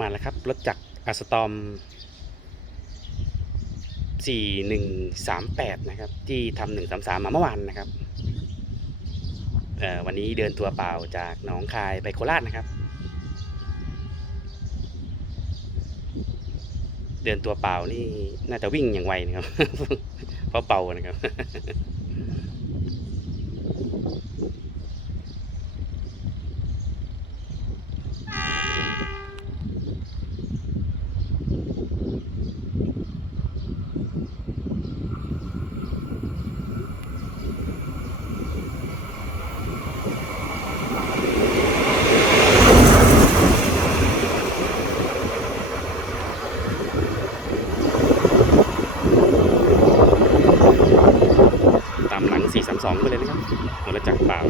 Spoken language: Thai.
มาแล้วครับ รถจักรอัสตอม 4138 นะครับ ที่ทำ133มาเมื่อวานนะครับ วันนี้เดินตัวเปล่าจากหนองคายไปโคราชนะครับ เดินตัวเปล่านี่น่าจะวิ่งอย่างไวนะครับ เพราะเป่านะครับ สี่สามสองไปเลยนะครับหัวละจักรเปล่า